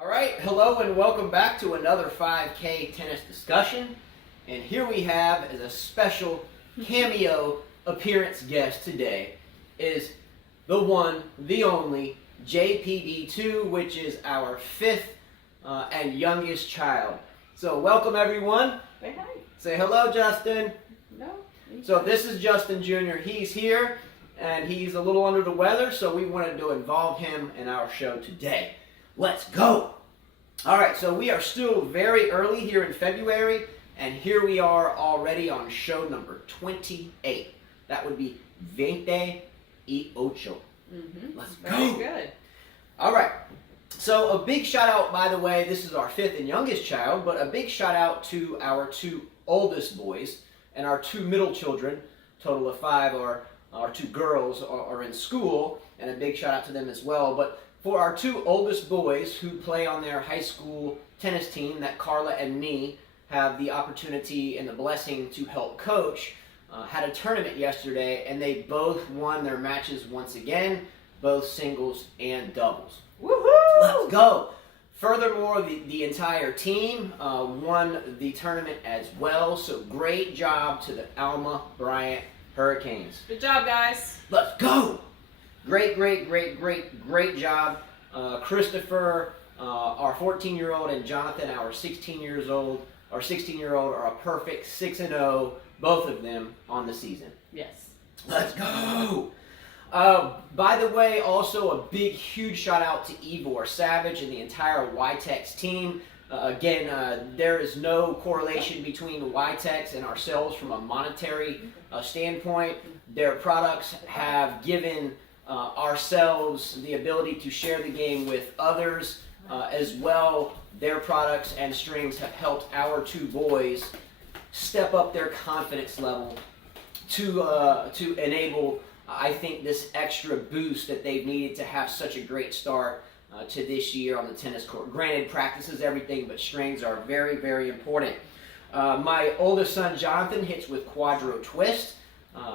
All right, hello and welcome back to another 5K tennis discussion. And here we have as a special cameo appearance guest today is the one, the only JPD2, which is our fifth and youngest child. So welcome everyone. Say hi. Say hello, Justin. No. So this is Justin Jr. He's here and he's a little under the weather, so we wanted to involve him in our show today. Let's go. All right, so we are still very early here in February, and here we are already on show number 28. That would be 28. Let's go. Very good. All right. So a big shout out, by the way, this is our fifth and youngest child, but a big shout out to our two oldest boys and our two middle children. Total of five our two girls are in school, and a big shout out to them as well. But for our two oldest boys who play on their high school tennis team that Carla and me have the opportunity and the blessing to help coach, had a tournament yesterday, and they both won their matches once again, both singles and doubles. Woohoo! Let's go! Furthermore, the entire team won the tournament as well, so great job to the Alma Bryant Hurricanes. Good job, guys. Let's go! Great job. Christopher, our 14-year-old, and Jonathan, our 16-year-old, are a perfect 6-0, both of them on the season. Yes. Let's go! By the way, also a big, huge shout out to Ivor Savage and the entire YTEX team. There is no correlation between YTEX and ourselves from a monetary standpoint. Their products have given ourselves the ability to share the game with others as well. Their products and strings have helped our two boys step up their confidence level to enable, I think, this extra boost that they've needed to have such a great start to this year on the tennis court. Granted, practice is everything, but strings are very, very important. My oldest son, Jonathan, hits with Quadro Twist,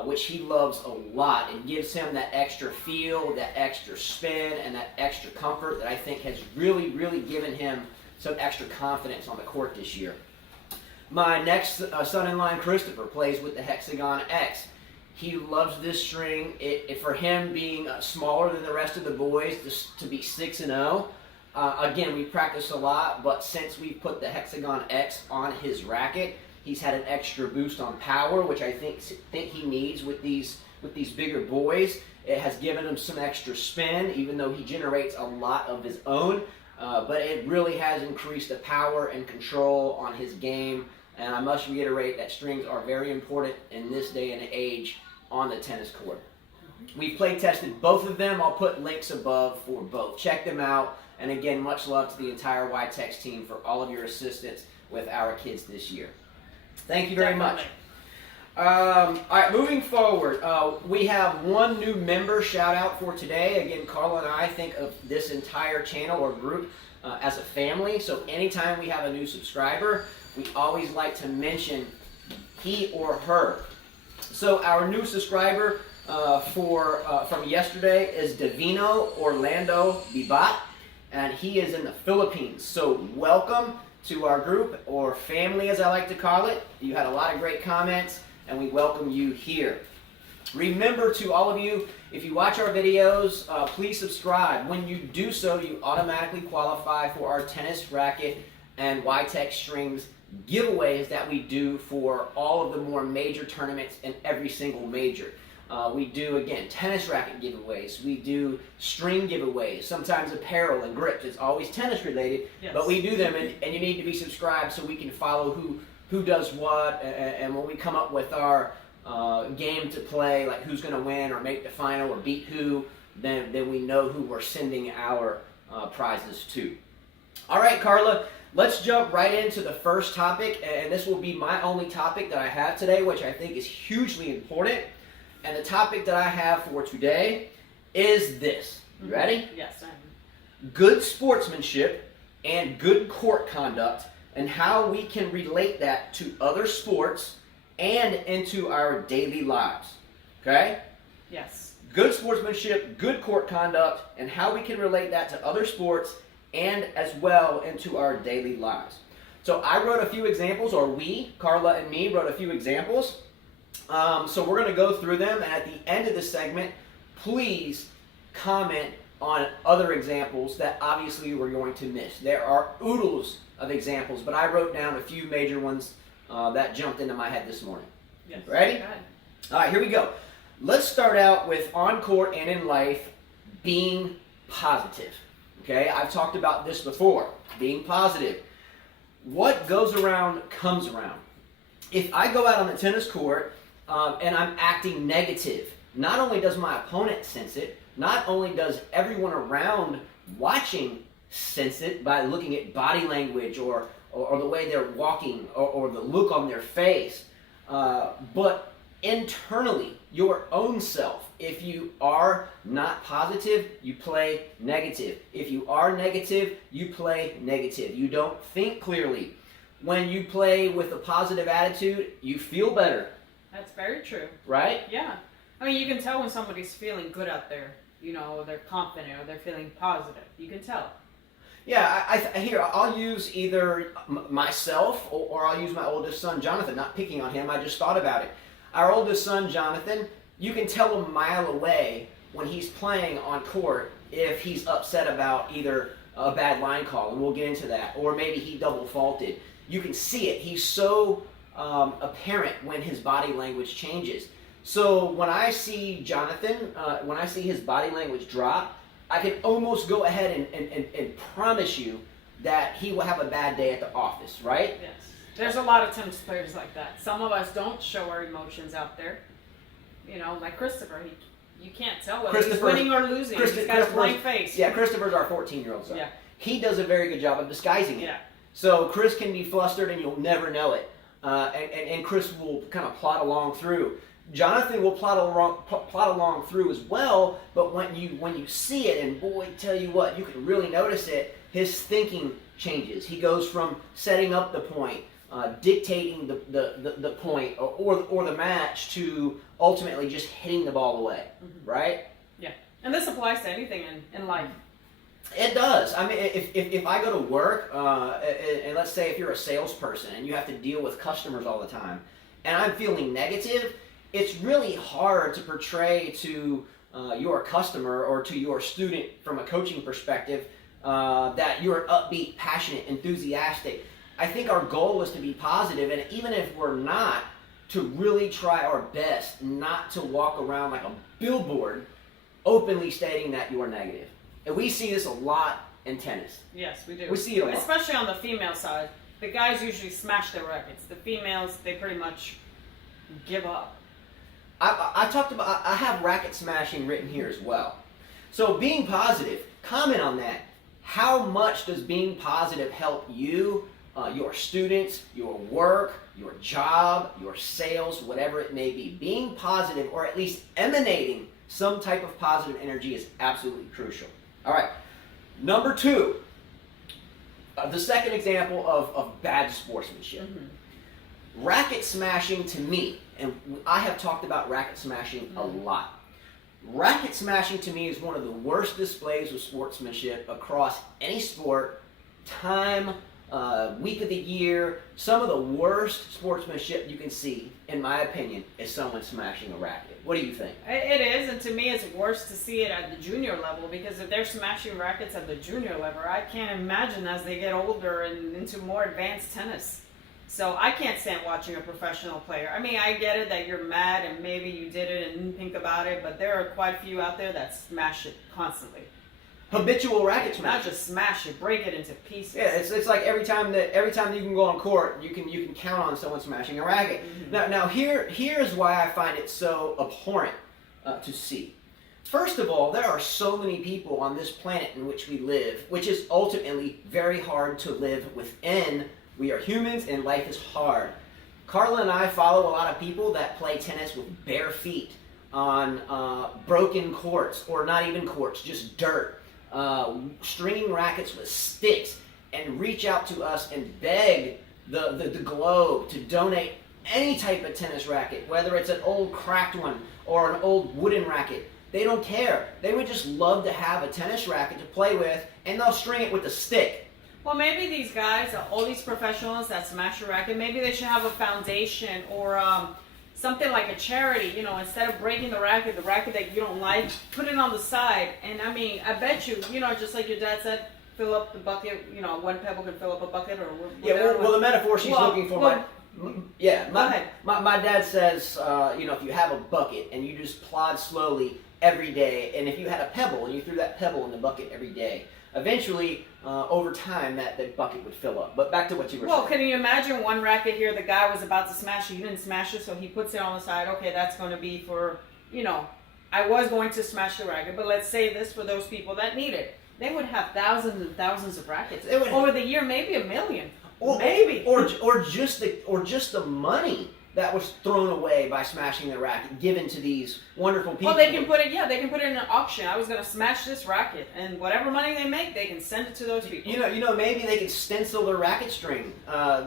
which he loves a lot. It gives him that extra feel, that extra spin, and that extra comfort that I think has really, really given him some extra confidence on the court this year. My next son in line, Christopher, plays with the Hexagon X. He loves this string. For him, being smaller than the rest of the boys, to be 6-0. Again, we practice a lot, but since we put the Hexagon X on his racket, he's had an extra boost on power, which I think he needs with these bigger boys. It has given him some extra spin, even though he generates a lot of his own. But it really has increased the power and control on his game. And I must reiterate that strings are very important in this day and age on the tennis court. We've play tested both of them. I'll put links above for both. Check them out. And again, much love to the entire YTEX team for all of your assistance with our kids this year. Thank you very much. All right, moving forward, we have one new member shout out for today. Again, Carla and I think of this entire channel or group as a family. So anytime we have a new subscriber, we always like to mention he or her. So our new subscriber from yesterday is Davino Orlando Bibat, and he is in the Philippines. So welcome to our group, or family as I like to call it. You had a lot of great comments, and we welcome you here. Remember, to all of you, if you watch our videos, please subscribe. When you do so, you automatically qualify for our tennis racket and YTEX strings giveaways that we do for all of the more major tournaments in every single major. We do, again, tennis racket giveaways. We do string giveaways, sometimes apparel and grips. It's always tennis related, yes. But we do them, and you need to be subscribed so we can follow who does what, and when we come up with our game to play, like who's going to win or make the final or beat who, then we know who we're sending our prizes to. All right, Carla, let's jump right into the first topic, and this will be my only topic that I have today, which I think is hugely important. And the topic that I have for today is this. You ready? Yes, I am. Good sportsmanship and good court conduct, and how we can relate that to other sports and into our daily lives. Okay? Yes. Good sportsmanship, good court conduct, and how we can relate that to other sports and as well into our daily lives. So I wrote a few examples, or we, Carla and me, wrote a few examples. So we're going to go through them, and at the end of this segment, please comment on other examples that obviously we're going to miss. There are oodles of examples, but I wrote down a few major ones that jumped into my head this morning. Yes. Ready? All right, here we go. Let's start out with on court and in life, being positive. Okay, I've talked about this before, being positive. What goes around comes around. If I go out on the tennis court and I'm acting negative, not only does my opponent sense it, not only does everyone around watching sense it by looking at body language or the way they're walking or the look on their face, but internally, your own self, if you are not positive, you play negative. If you are negative, you play negative. You don't think clearly. When you play with a positive attitude, you feel better. That's very true. Right? Yeah. I mean, you can tell when somebody's feeling good out there. You know, they're confident or they're feeling positive. You can tell. Yeah, I'll use either myself or I'll use my oldest son, Jonathan. Not picking on him, I just thought about it. Our oldest son, Jonathan, you can tell a mile away when he's playing on court if he's upset about either a bad line call, and we'll get into that, or maybe he double faulted. You can see it. He's so apparent when his body language changes. So when I see Jonathan, when I see his body language drop, I can almost go ahead and promise you that he will have a bad day at the office, right? Yes. There's a lot of tennis players like that. Some of us don't show our emotions out there. You know, like Christopher, you can't tell whether he's winning or losing. He's got a blank face. Yeah, Christopher's our 14-year-old son. Yeah. He does a very good job of disguising it. Yeah. So Chris can be flustered and you'll never know it. And Chris will kind of plod along through. Jonathan will plod along through as well, but when you see it, and boy, tell you what, you can really notice it, his thinking changes. He goes from setting up the point, dictating the point or the match to ultimately just hitting the ball away, right? Yeah, and this applies to anything in life. It does. I mean, if I go to work, and let's say if you're a salesperson and you have to deal with customers all the time, and I'm feeling negative, it's really hard to portray to your customer or to your student from a coaching perspective that you're upbeat, passionate, enthusiastic. I think our goal is to be positive, and even if we're not, to really try our best not to walk around like a billboard openly stating that you are negative. And we see this a lot in tennis. Yes, we do. We see it a lot. Especially on the female side. The guys usually smash their rackets. The females, they pretty much give up. I have racket smashing written here as well. So being positive, comment on that. How much does being positive help you, your students, your work, your job, your sales, whatever it may be? Being positive, or at least emanating some type of positive energy, is absolutely crucial. All right, number two, the second example of bad sportsmanship. Racket smashing, to me, and I have talked about racket smashing a lot. Racket smashing to me is one of the worst displays of sportsmanship across any sport, time, week of the year. Some of the worst sportsmanship you can see, in my opinion, is someone smashing a racket. What do you think? It is, and to me it's worse to see it at the junior level, because if they're smashing rackets at the junior level, I can't imagine as they get older and into more advanced tennis. So I can't stand watching a professional player. I mean, I get it that you're mad and maybe you did it and didn't think about it, but there are quite a few out there that smash it constantly. Habitual racket smash. Not just smash it, break it into pieces. Yeah, it's like every time that you can go on court, you can count on someone smashing a racket. Now here's why I find it so abhorrent to see. First of all, there are so many people on this planet in which we live, which is ultimately very hard to live within. We are humans and life is hard. Carla and I follow a lot of people that play tennis with bare feet on broken courts, or not even courts, just dirt, stringing rackets with sticks, and reach out to us and beg the Globe to donate any type of tennis racket, whether it's an old cracked one or an old wooden racket. They don't care. They would just love to have a tennis racket to play with, and they'll string it with a stick. Well, maybe these guys, all these professionals that smash a racket, maybe they should have a foundation or something like a charity. You know, instead of breaking the racket that you don't like, put it on the side. And I mean, I bet you, you know, just like your dad said, fill up the bucket. You know, one pebble can fill up a bucket or whatever. Yeah, well, the metaphor she's looking for, my dad says, you know, if you have a bucket and you just plod slowly every day, and if you had a pebble and you threw that pebble in the bucket every day, eventually, over time, that bucket would fill up. But back to what you were saying. Well, can you imagine one racket here, the guy was about to smash it, you didn't smash it, so he puts it on the side. Okay, that's going to be for, you know, I was going to smash the racket, but let's say this for those people that need it. They would have thousands and thousands of rackets. Over the year, maybe 1 million. Maybe. Or just the money that was thrown away by smashing the racket given to these wonderful people. Well, they can put it in an auction. I was going to smash this racket, and whatever money they make, they can send it to those people. You know, maybe they can stencil their racket string,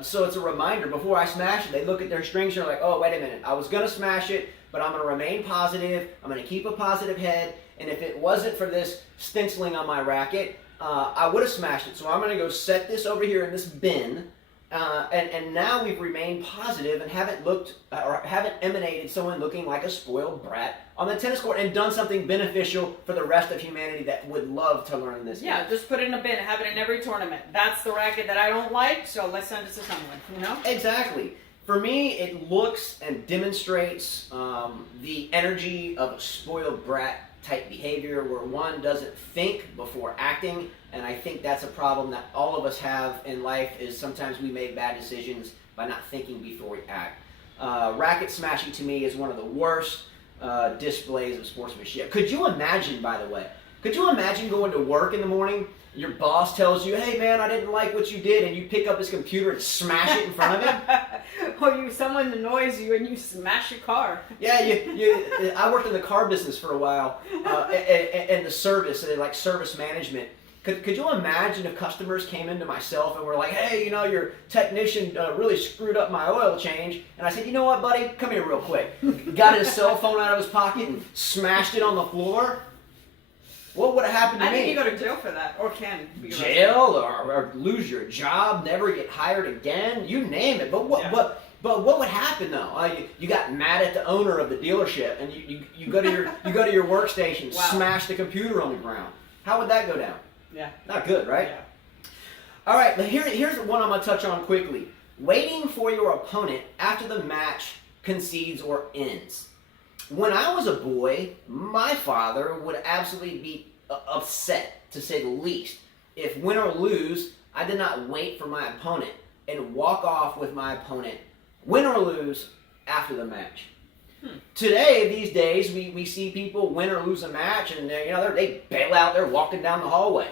so it's a reminder before I smash it. They look at their strings and they're like, oh, wait a minute, I was going to smash it, but I'm going to remain positive. I'm going to keep a positive head, and if it wasn't for this stenciling on my racket, I would have smashed it. So I'm going to go set this over here in this bin. And now we've remained positive and haven't emanated someone looking like a spoiled brat on the tennis court and done something beneficial for the rest of humanity that would love to learn this. Yeah, just put it in a bin, have it in every tournament. That's the racket that I don't like, so let's send it to someone, you know? Exactly. For me, it looks and demonstrates the energy of a spoiled brat type behavior where one doesn't think before acting, and I think that's a problem that all of us have in life is sometimes we make bad decisions by not thinking before we act. Racket smashing to me is one of the worst displays of sportsmanship. Could you imagine, by the way, going to work in the morning, your boss tells you, hey man, I didn't like what you did, and you pick up his computer and smash it in front of him? Or someone annoys you and you smash your car. Yeah, I worked in the car business for a while, and the service, like service management. Could you imagine if customers came into myself and were like, hey, you know, your technician really screwed up my oil change. And I said, you know what, buddy? Come here real quick. Got his cell phone out of his pocket and smashed it on the floor. What would have happened to me? I think you go to jail for that, or can. Jail, or lose your job, never get hired again, you name it. But what would happen though? You got mad at the owner of the dealership, and you go to your workstation, wow. Smash the computer on the ground. How would that go down? Yeah. Not good, right? Yeah. All right, but here's the one I'm going to touch on quickly. Waiting for your opponent after the match concedes or ends. When I was a boy, my father would absolutely be upset, to say the least, if win or lose, I did not wait for my opponent and walk off with my opponent, win or lose, after the match. Today, these days, we see people win or lose a match, and they bail out there walking down the hallway.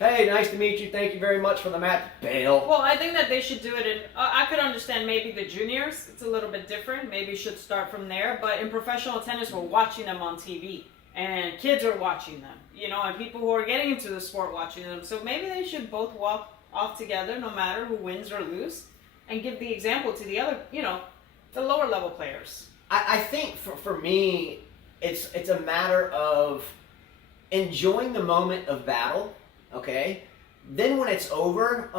Hey, nice to meet you. Thank you very much for the match. Bail. Well, I think that they should do it in, I could understand maybe the juniors. It's a little bit different. Maybe you should start from there. But in professional tennis, we're watching them on TV. And kids are watching them, and people who are getting into the sport watching them. So maybe they should both walk off together, no matter who wins or loses, and give the example to the other, the lower level players. I think for me, it's a matter of enjoying the moment of battle. Okay, then when it's over,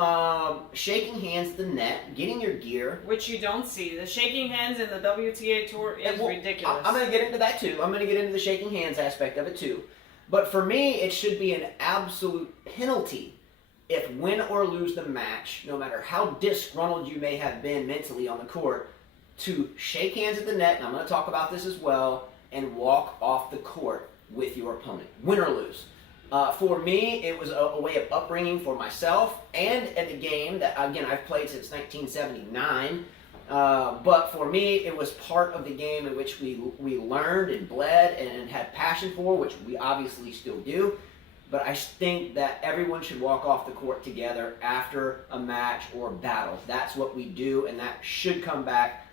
shaking hands at the net, getting your gear. Which you don't see. The shaking hands in the WTA Tour is ridiculous. I'm going to get into that too. I'm going to get into the shaking hands aspect of it too. But for me, it should be an absolute penalty if win or lose the match, no matter how disgruntled you may have been mentally on the court, to shake hands at the net, and I'm going to talk about this as well, and walk off the court with your opponent, win or lose. For me, it was a way of upbringing for myself and at the game that, again, I've played since 1979. But for me, it was part of the game in which we learned and bled and had passion for, which we obviously still do. But I think that everyone should walk off the court together after a match or battle. That's what we do, and that should come back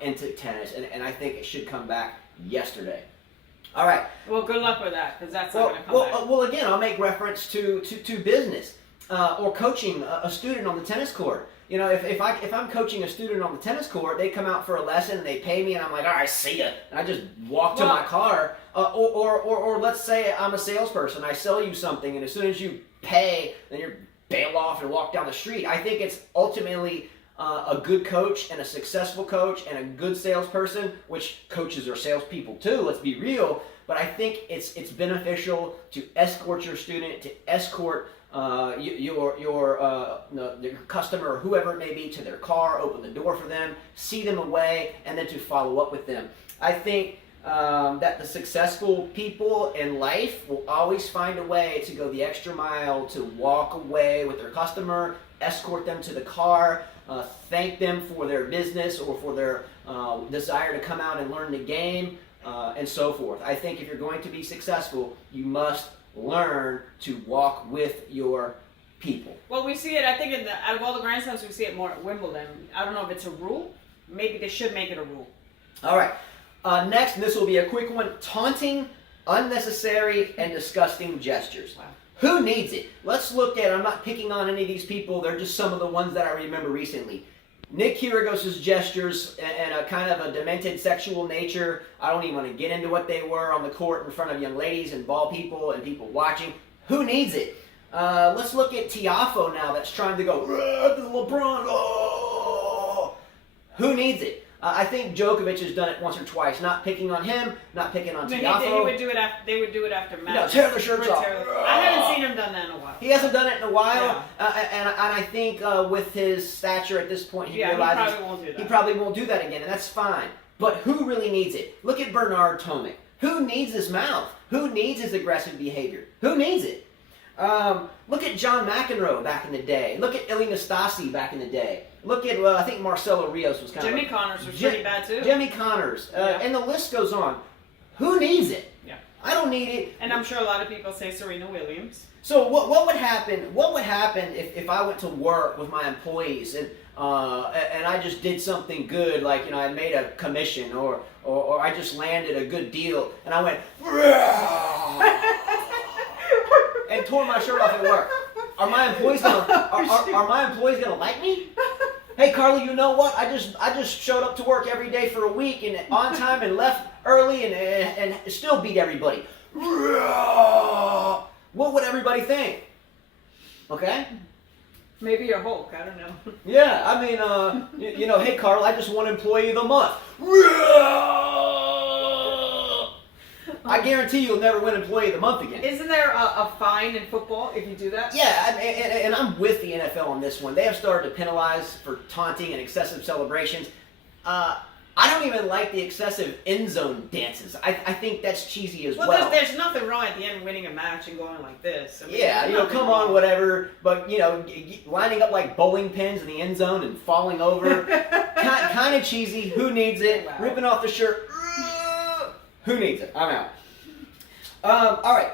into tennis. And I think it should come back yesterday. All right. Well, good luck with that, because that's not going to come back. Well, again, I'll make reference to business. or coaching a student on the tennis court. You know, if I'm coaching a student on the tennis court, they come out for a lesson and they pay me, and I'm like, all right, see ya, and I just walk to my car. Or let's say I'm a salesperson, I sell you something, and as soon as you pay, then you bail off and walk down the street. I think it's ultimately a good coach and a successful coach and a good salesperson, which coaches are salespeople too. Let's be real. But I think it's beneficial to escort your student, to escort your customer or whoever it may be to their car, open the door for them, see them away, and then to follow up with them. I think that the successful people in life will always find a way to go the extra mile, to walk away with their customer, escort them to the car, thank them for their business or for their desire to come out and learn the game, and so forth. I think if you're going to be successful, you must learn to walk with your people. Well, we see it, I think, out of all the Grand Slams, we see it more at Wimbledon. I don't know if it's a rule. Maybe they should make it a rule. All right. Next, and this will be a quick one, taunting, unnecessary, and disgusting gestures. Wow. Who needs it? Let's look at, I'm not picking on any of these people, they're just some of the ones that I remember recently. Nick Kyrgios' gestures and a kind of a demented sexual nature. I don't even want to get into what they were on the court in front of young ladies and ball people and people watching. Who needs it? Let's look at Tiafoe now that's trying to go, LeBron, oh! Who needs it? I think Djokovic has done it once or twice. Not picking on him, not picking on Tiafoe. He would do it after. They would do it after matches. Tear the shirts off. I haven't seen him done that in a while. He hasn't done it in a while, Yeah. and I think with his stature at this point, he realizes he probably won't do that. He probably won't do that again, and that's fine. But who really needs it? Look at Bernard Tomic. Who needs his mouth? Who needs his aggressive behavior? Who needs it? Look at John McEnroe back in the day. Look at Ilie Nastase back in the day. Look at, I think Marcelo Rios was kind Jimmy of... Connors was pretty bad too. Jimmy Connors. And the list goes on. Who needs it? Yeah. I don't need it. And I'm sure a lot of people say Serena Williams. So what would happen? What would happen if I went to work with my employees and I just did something good, like I made a commission or I just landed a good deal, and I went and tore my shirt off at work? Are my employees gonna like me? Hey Carly, you know what? I just showed up to work every day for a week and on time and left early and still beat everybody. What would everybody think? Okay? Maybe you're Hulk, I don't know. Yeah, I mean, hey Carl, I just won Employee of the Month. I guarantee you'll never win Employee of the Month again. Isn't there a fine in football if you do that? Yeah, and I'm with the NFL on this one. They have started to penalize for taunting and excessive celebrations. I don't even like the excessive end zone dances. I think that's cheesy as well. Well, there's nothing wrong at the end winning a match and going like this. I mean, yeah, come on, whatever. But, lining up like bowling pins in the end zone and falling over. kind of cheesy. Who needs it? Wow. Ripping off the shirt. Who needs it? I'm out. All right.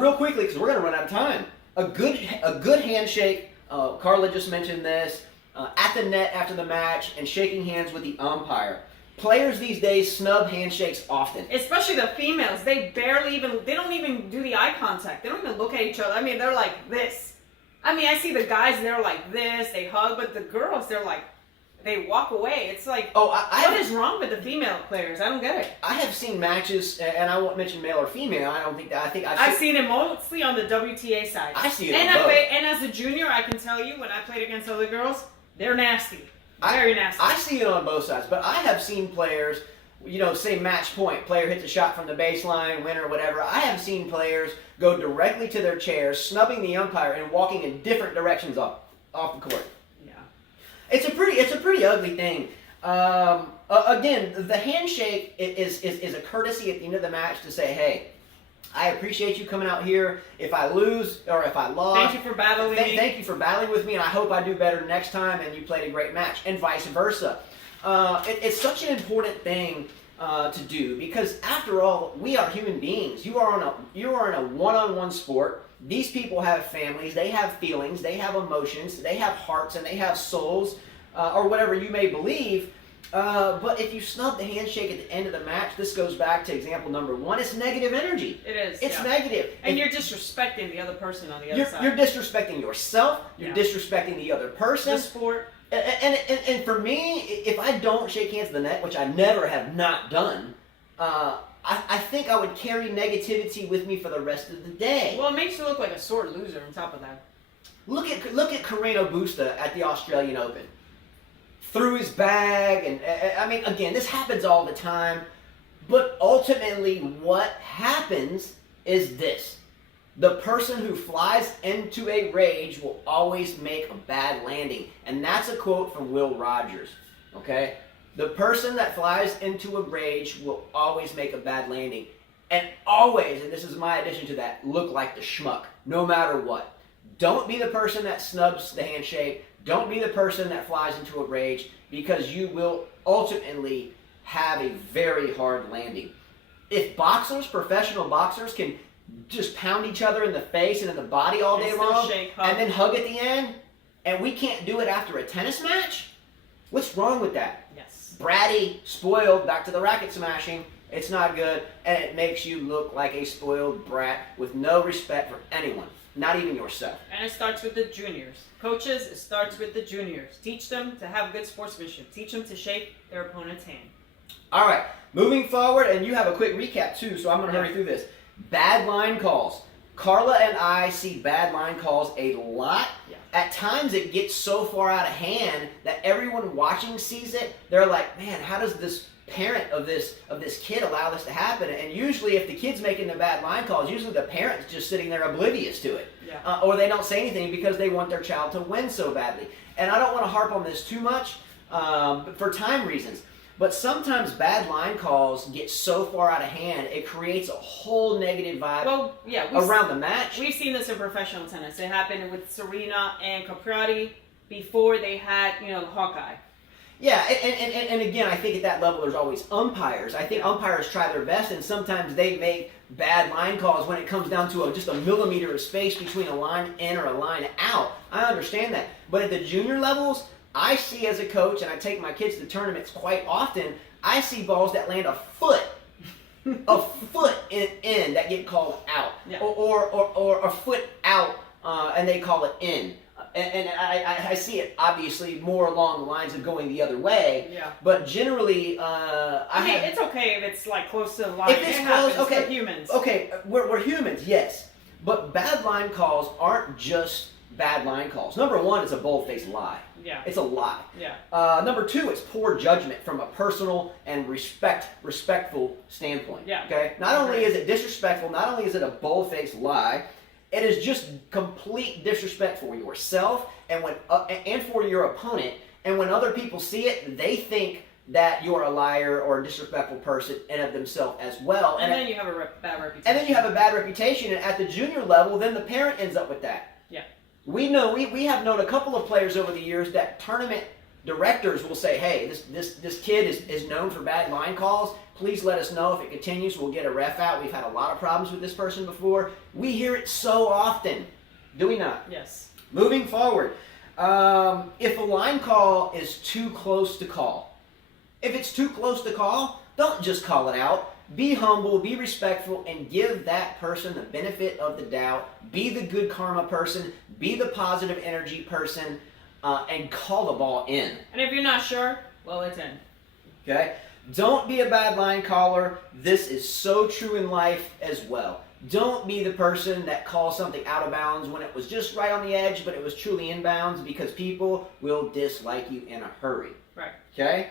Real quickly, because we're going to run out of time. A good handshake. Carla just mentioned this. At the net after the match and shaking hands with the umpire. Players these days snub handshakes often. Especially the females. They don't even do the eye contact. They don't even look at each other. I mean, they're like this. I mean, I see the guys, they're like this, they hug, but the girls, they're like, they walk away. It's like, what is wrong with the female players? I don't get it. I have seen matches, and I won't mention male or female. I don't think that. I've seen it mostly on the WTA side. I see it and on both. And as a junior, I can tell you, when I played against other girls, they're nasty. Very nasty. I see it on both sides, but I have seen players, say match point, player hits a shot from the baseline, winner, whatever. I have seen players go directly to their chairs, snubbing the umpire and walking in different directions off the court. Yeah. It's a pretty ugly thing. Again, the handshake is a courtesy at the end of the match to say, hey, I appreciate you coming out here. If I lose or if I lost, thank you for battling me. Thank you for battling with me, and I hope I do better next time. And you played a great match, and vice versa. It's such an important thing to do because, after all, we are human beings. You are in a one-on-one sport. These people have families. They have feelings. They have emotions. They have hearts, and they have souls, or whatever you may believe. But if you snub the handshake at the end of the match, this goes back to example number 1. It's negative energy. It is. It's yeah. negative. And you're disrespecting the other person on the other side. You're disrespecting yourself. You're disrespecting the other person. The sport. And for me, if I don't shake hands in the net, which I never have not done, I think I would carry negativity with me for the rest of the day. Well, it makes you look like a sore loser on top of that. Look at Carreno Busta at the Australian Open. Threw his bag, and I mean, again, this happens all the time. But ultimately, what happens is this. The person who flies into a rage will always make a bad landing. And that's a quote from Will Rogers. Okay? The person that flies into a rage will always make a bad landing. And always, and this is my addition to that, look like the schmuck, no matter what. Don't be the person that snubs the handshake. Don't be the person that flies into a rage, because you will ultimately have a very hard landing. If boxers, professional boxers, can just pound each other in the face and in the body all day long and then hug at the end, and we can't do it after a tennis match, what's wrong with that? Yes. Bratty, spoiled, back to the racket smashing. It's not good, and it makes you look like a spoiled brat with no respect for anyone, not even yourself. And it starts with the juniors. Coaches, it starts with the juniors. Teach them to have good sportsmanship. Teach them to shake their opponent's hand. All right, moving forward, and you have a quick recap too, so I'm going to hurry through this. Bad line calls. Carla and I see bad line calls a lot. Yeah. At times it gets so far out of hand that everyone watching sees it. They're like, man, how does this parent of this kid allow this to happen? And usually if the kid's making the bad line calls, usually the parent's just sitting there oblivious to it. Yeah. Or they don't say anything because they want their child to win so badly. And I don't want to harp on this too much for time reasons. But sometimes bad line calls get so far out of hand, it creates a whole negative vibe around the match. We've seen this in professional tennis. It happened with Serena and Capriati before they had, Hawkeye. Yeah, and again, I think at that level there's always umpires. I think umpires try their best, and sometimes they make bad line calls when it comes down to just a millimeter of space between a line in or a line out. I understand that. But at the junior levels, I see as a coach, and I take my kids to tournaments quite often, I see balls that land a foot in that get called out. Yeah. Or a foot out, and they call it in. And I see it obviously more along the lines of going the other way. Yeah. But generally, it's okay if it's like close to the line. If it's close, okay. We're humans. Okay, we're humans, yes. But bad line calls aren't just bad line calls. Number one, it's a bold-faced lie. Yeah. It's a lie. Yeah. Number two, it's poor judgment from a personal and respectful standpoint. Yeah. Okay. Not only is it disrespectful, not only is it a bold-faced lie, it is just complete disrespect for yourself and and for your opponent. And when other people see it, they think that you're a liar or a disrespectful person in of themselves as well. And then you have a bad reputation. And then you have a bad reputation. And at the junior level, then the parent ends up with that. Yeah. We have known a couple of players over the years that tournament directors will say, hey, this kid is known for bad line calls. Please let us know if it continues. We'll get a ref out. We've had a lot of problems with this person before. We hear it so often. Do we not? Yes. Moving forward, if a line call is too close to call, if it's too close to call, don't just call it out. Be humble, be respectful, and give that person the benefit of the doubt. Be the good karma person. Be the positive energy person, and call the ball in. And if you're not sure, well, it's in. Okay? Don't be a bad line caller. This is so true in life as well. Don't be the person that calls something out of bounds when it was just right on the edge, but it was truly inbounds, because people will dislike you in a hurry. Right. Okay?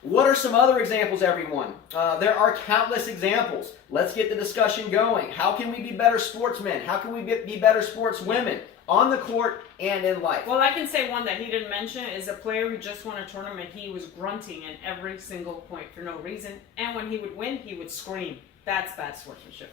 What are some other examples, everyone? There are countless examples. Let's get the discussion going. How can we be better sportsmen? How can we be better sportswomen? On the court and in life. Well, I can say one that he didn't mention is a player who just won a tournament. He was grunting at every single point for no reason. And when he would win, he would scream. That's bad sportsmanship.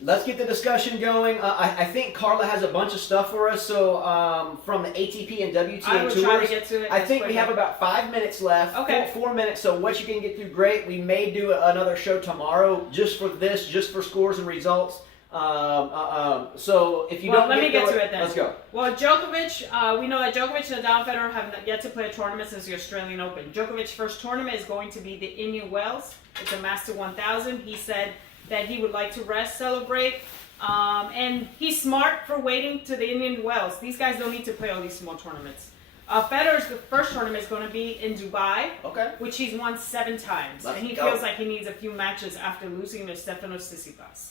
Let's get the discussion going. I think Carla has a bunch of stuff for us. So from the ATP and WTA I will tours, try to get to it. I think we have about 5 minutes left. Okay. 4 minutes. So what you can get through, great. We may do another show tomorrow just for this, just for scores and results. So if you Well, don't let me get to it then. let's go. Well, Djokovic, we know that Djokovic and Nadal and Federer have yet to play a tournament since the Australian Open. Djokovic's first tournament is going to be the Indian Wells. It's a Master 1000. He said that he would like to rest, celebrate, and he's smart for waiting to the Indian Wells. These guys don't need to play all these small tournaments. Federer's first tournament is going to be in Dubai, which he's won 7 times. Let's and he go. feels like he needs a few matches after losing to Stefanos Tsitsipas.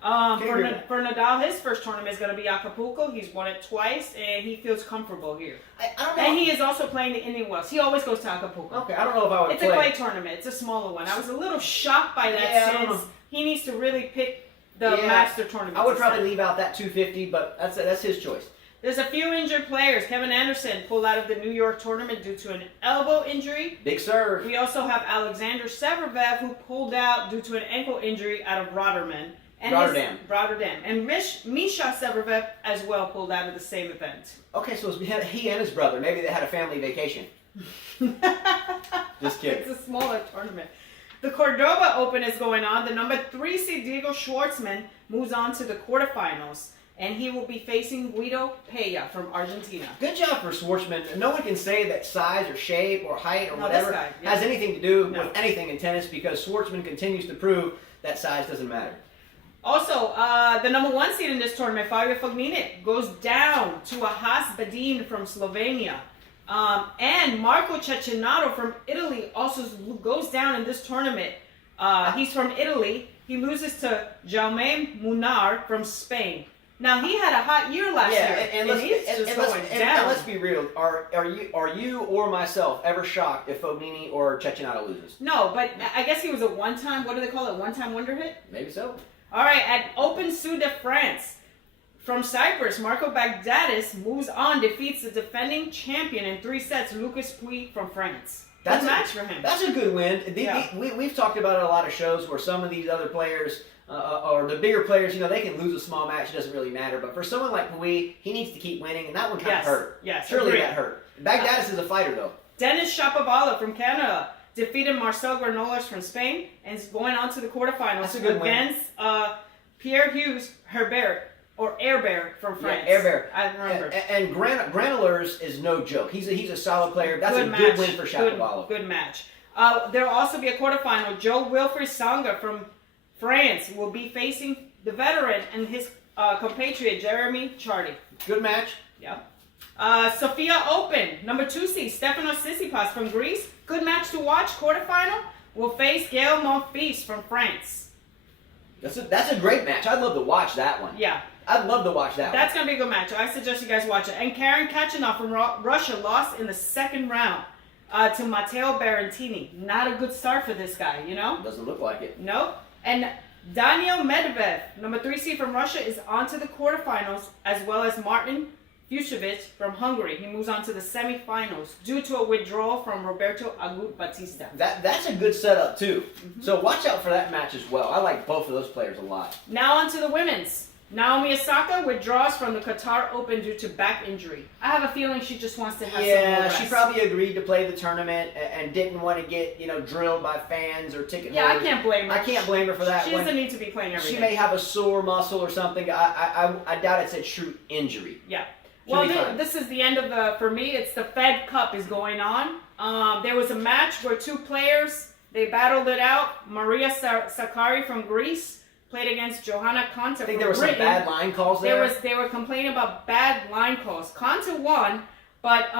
For Nadal, his first tournament is going to be Acapulco. He's won it twice, and he feels comfortable here. I don't know. And he is also playing the Indian Wells. He always goes to Acapulco. Okay, I don't know if I would It's play. a clay tournament. It's a smaller one. I was a little shocked by that Yeah, I don't since know. he needs to really pick the Yeah, master tournament. I would probably leave out that 250, but that's his choice. There's a few injured players. Kevin Anderson pulled out of the New York tournament due to an elbow injury. Big serve. We also have Alexander Severvev, who pulled out due to an ankle injury out of Rotterdam. And Rotterdam. And Misha Severvev as well pulled out of the same event. Okay, so he and his brother, maybe they had a family vacation. Just kidding. It's a smaller tournament. The Cordoba Open is going on. The number 3 seed Diego Schwartzman moves on to the quarterfinals, and he will be facing Guido Pella from Argentina. Good job for Sportsman. No one can say that size or shape or height or No, whatever this guy, yeah. has anything to do No. with anything in tennis, because Sportsman continues to prove that size doesn't matter. Also, the number 1 seed in this tournament, Fabio Fognini, goes down to Ahas Badin from Slovenia. And Marco Cecchinato from Italy also goes down in this tournament. He's from Italy. He loses to Jaume Munar from Spain. Now, he had a hot year last year, and he's just going down. And let's be real. Are you or myself ever shocked if Fognini or Cecchinato loses? No, but I guess he was a one-time, what do they call it, one-time wonder hit? Maybe so. All right, at Open Sud de France, from Cyprus, Marco Bagdatis moves on, defeats the defending champion in 3 sets, Lucas Pouille from France. That's a match for him. That's a good win. Yeah. We've talked about it a lot of shows where some of these other players, or the bigger players, they can lose a small match. It doesn't really matter. But for someone like Pouille, he needs to keep winning, and that one kind of hurt. Yes, Surely agreed. that hurt. Bagdatis is a fighter, though. Dennis Shapovalov from Canada defeated Marcel Granollers from Spain and is going on to the quarterfinals That's a good win. against Pierre-Hugues Herbert, or Herbert from France. Yeah, Herbert. I remember. And Granollers is no joke. He's a solid player. That's Good a match. good win for Shapovalov. Good match. There will also be a quarterfinal. Joe Wilfried Tsonga from France will be facing the veteran and his compatriot Jeremy Chardy. Good match. Yeah. Sofia Open, number 2 seed Stefanos Tsitsipas from Greece. Good match to watch. Quarterfinal will face Gael Monfils from France. That's a great match. I'd love to watch that one. Yeah. I'd love to watch that That's going to be a good match. I suggest you guys watch it. And Karen Khachanov from Russia lost in the second round to Matteo Berrettini. Not a good start for this guy, one. Doesn't look like it. Nope. And Daniil Medvedev, number 3 seed from Russia, is on to the quarterfinals, as well as Martin Fucsovics from Hungary. He moves on to the semifinals due to a withdrawal from Roberto Agut Batista. That's a good setup, too. So watch out for that match as well. I like both of those players a lot. Now on to the women's. Naomi Osaka withdraws from the Qatar Open due to back injury. I have a feeling she just wants to have some more rest. She probably agreed to play the tournament and didn't want to get drilled by fans or ticket holders. I can't blame her. I can't blame her for that. She doesn't need to be playing every She day. may have a sore muscle or something. I doubt it's a true injury. Yeah. She'll Well, be fine. this is the end of the, for me, it's the Fed Cup is going on. There was a match where 2 players, they battled it out. Maria Sakkari from Greece played against Johanna Konta I think from there were some Britain. bad line calls there. They were complaining about bad line calls. Konta won, but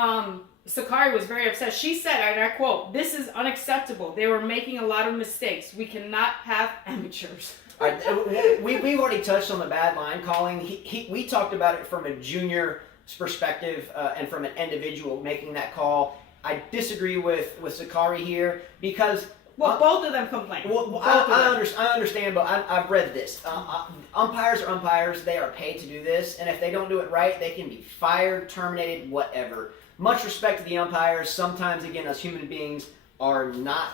Sakkari was very upset. She said, and I quote, "This is unacceptable. They were making a lot of mistakes. We cannot have amateurs." All right, we've already touched on the bad line calling. We talked about it from a junior perspective and from an individual making that call. I disagree with Sakkari here because both of them complained. Well, I understand, but I've read this. Umpires are umpires. They are paid to do this, and if they don't do it right, they can be fired, terminated, whatever. Much respect to the umpires. Sometimes, again, us human beings are not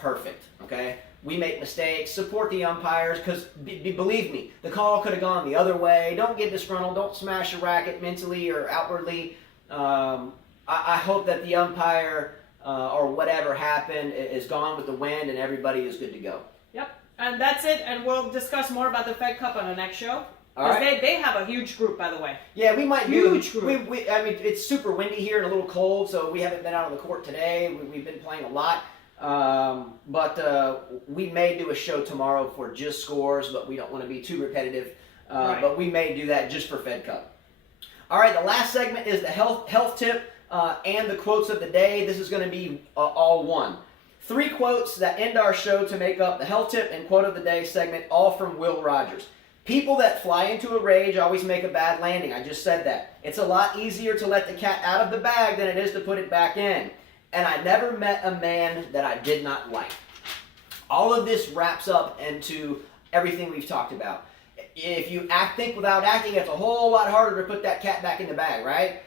perfect, okay? We make mistakes. Support the umpires because, believe me, the call could have gone the other way. Don't get disgruntled. Don't smash a racket mentally or outwardly. I hope that the umpire or whatever happened is gone with the wind and everybody is good to go. Yep. And that's it. And we'll discuss more about the Fed Cup on the next show. All right. They have a huge group, by the way. Yeah, we might Huge do. group. I mean, it's super windy here and a little cold, so we haven't been out on the court today. We've been playing a lot, but we may do a show tomorrow for just scores, but we don't want to be too repetitive. Right. But we may do that just for Fed Cup. All right, the last segment is the health tip and the quotes of the day. This is going to be all one. 3 quotes that end our show to make up the health tip and quote of the day segment, all from Will Rogers. People that fly into a rage always make a bad landing. I just said that. It's a lot easier to let the cat out of the bag than it is to put it back in. And I never met a man that I did not like. All of this wraps up into everything we've talked about. If you think without acting, it's a whole lot harder to put that cat back in the bag, right?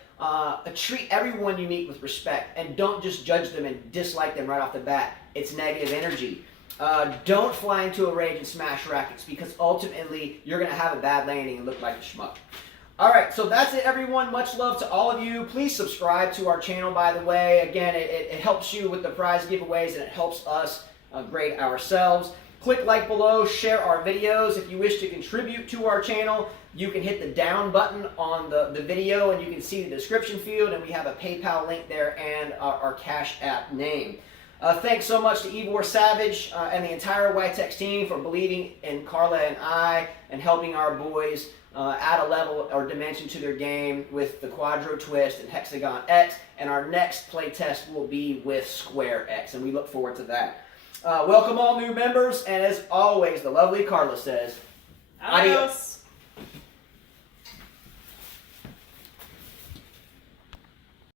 Treat everyone you meet with respect, and don't just judge them and dislike them right off the bat. It's negative energy. Don't fly into a rage and smash rackets, because ultimately you're going to have a bad landing and look like a schmuck. All right, so that's it, everyone. Much love to all of you. Please subscribe to our channel, by the way. Again, it helps you with the prize giveaways, and it helps us grade ourselves. Click like below, share our videos. If you wish to contribute to our channel, you can hit the down button on the video, and you can see the description field, and we have a PayPal link there and our Cash App name. Thanks so much to Ivor Savage and the entire YTEX team for believing in Carla and I and helping our boys add a level or dimension to their game with the Quadro Twist and Hexagon X. And our next play test will be with Square X, and we look forward to that. Welcome all new members, and as always, the lovely Carla says, Adios.